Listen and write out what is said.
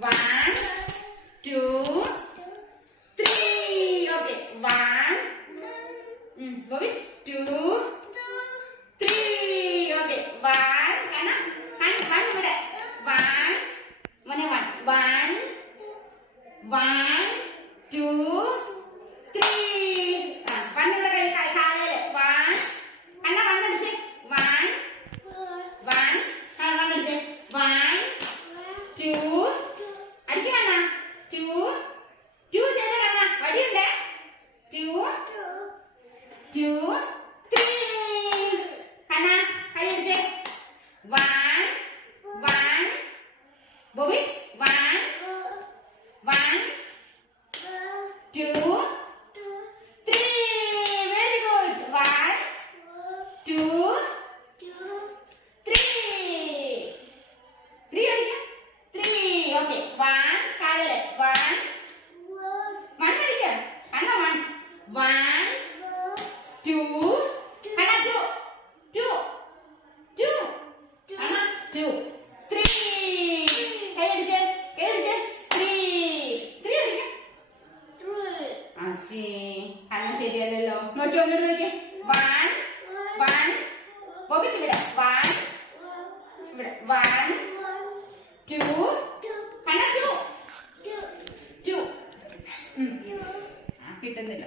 One, two, three. Okay. One. Bobby. Two, three. Okay. One. Kana. One. Mana? One. Mana one? One. One, two, three. One ഇവിടെ കാലയില്. One. Kana one അടിച്ചേ. One. One. Kana one അടിച്ചേ. One. Two. അടിക്കണ. Two. Two ചെയ്ത കണ്ണ. വടിയുണ്ടേ. Two. Two. Three. കണ്ണ കൈ അടിച്ചേ. One. One. Bobby. One. One. Two. Three. Very good. One. Two. Three. Three അടിക്ക. Three. Okay. One. കാലല്ലേ. One. One അടിക്ക. കണ്ണ one. One. Two. കണ്ണ two. Two. Two. കണ്ണ two. Three. കൈ അടിച്ചേ. കൈ അടിച്ചേ. Three. Three അടിക്ക. ആച്ചി. കണ്ണ ശരിയല്ലല്ലോ. നോക്കി അങ്ങോട്ട് നോക്കി. One. One. ബോബിക്ക് ഇവിടെ. One. ഇവിടെ. One. Two. കണ്ണ two. Two. കിട്ടുന്നില്ല.